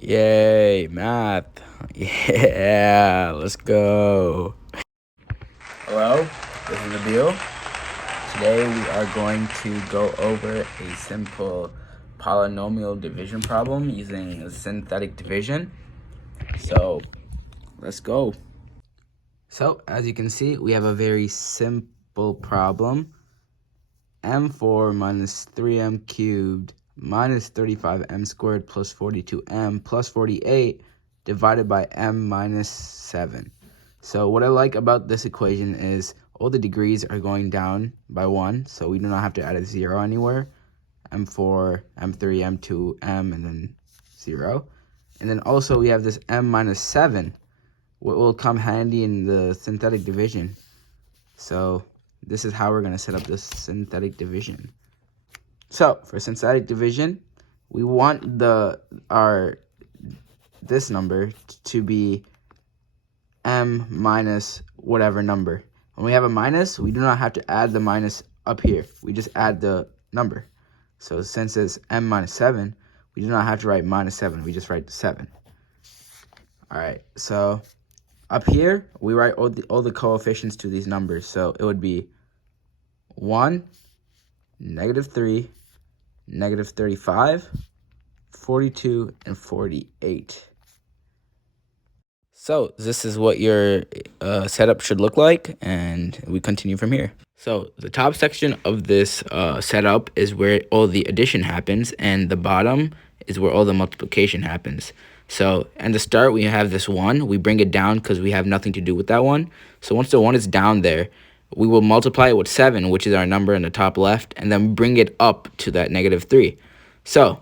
Yay, math. Yeah, let's go. Hello, this is Nabil. Today we are going to go over a simple polynomial division problem using synthetic division. So let's go. So as you can see, we have a very simple problem. M4 minus 3m cubed minus 35m squared plus 42m plus 48 divided by m minus 7. So what I like about this equation is all the degrees are going down by 1, so we do not have to add a 0 anywhere. M4, M3, M2, M, and then 0. And then also we have this m minus 7, what will come handy in the synthetic division. So this is how we're going to set up this synthetic division. So for synthetic division, we want this number to be m minus whatever number. When we have a minus, we do not have to add the minus up here. We just add the number. So since it's m minus 7, we do not have to write minus 7. We just write 7. All right, so up here, we write all the coefficients to these numbers. So it would be 1, -3, -35, 42, and 48. So this is what your setup should look like, and we continue from here. So the top section of this setup is where all the addition happens, and the bottom is where all the multiplication happens. So in the start, we have this 1. We bring it down because we have nothing to do with that 1. So once the 1 is down there, we will multiply it with 7, which is our number in the top left, and then bring it up to that -3. So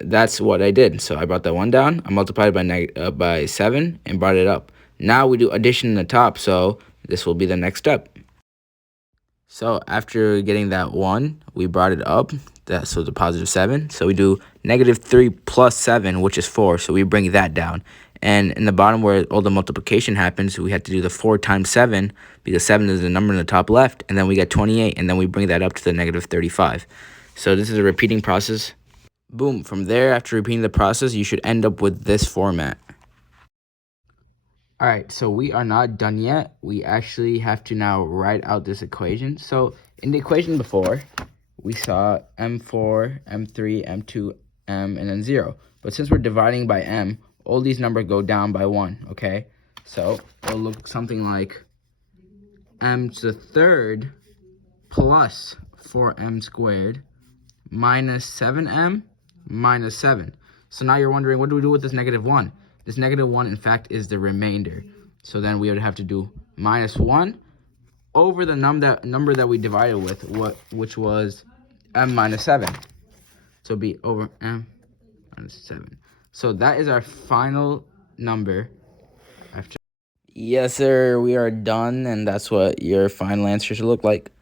that's what I did. So I brought that 1 down, I multiplied by 7, and brought it up. Now we do addition in the top, so this will be the next step. So after getting that 1, we brought it up, so the positive 7. So we do -3 plus 7, which is 4, so we bring that down. And in the bottom where all the multiplication happens, we have to do the 4 times 7, because 7 is the number in the top left, and then we get 28, and then we bring that up to the -35. So this is a repeating process. Boom, from there, after repeating the process, you should end up with this format. All right, so we are not done yet. We actually have to now write out this equation. So in the equation before, we saw M4, M3, M2, M, and then 0. But since we're dividing by M, all these numbers go down by 1, okay? So it'll look something like M to the third plus 4M squared minus 7M minus 7. So now you're wondering, what do we do with this -1? This -1, in fact, is the remainder. So then we would have to do -1 over the number that we divided with, which was m minus 7. So it'd be over m minus 7. So that is our final number. Yes, sir, we are done, and that's what your final answer should look like.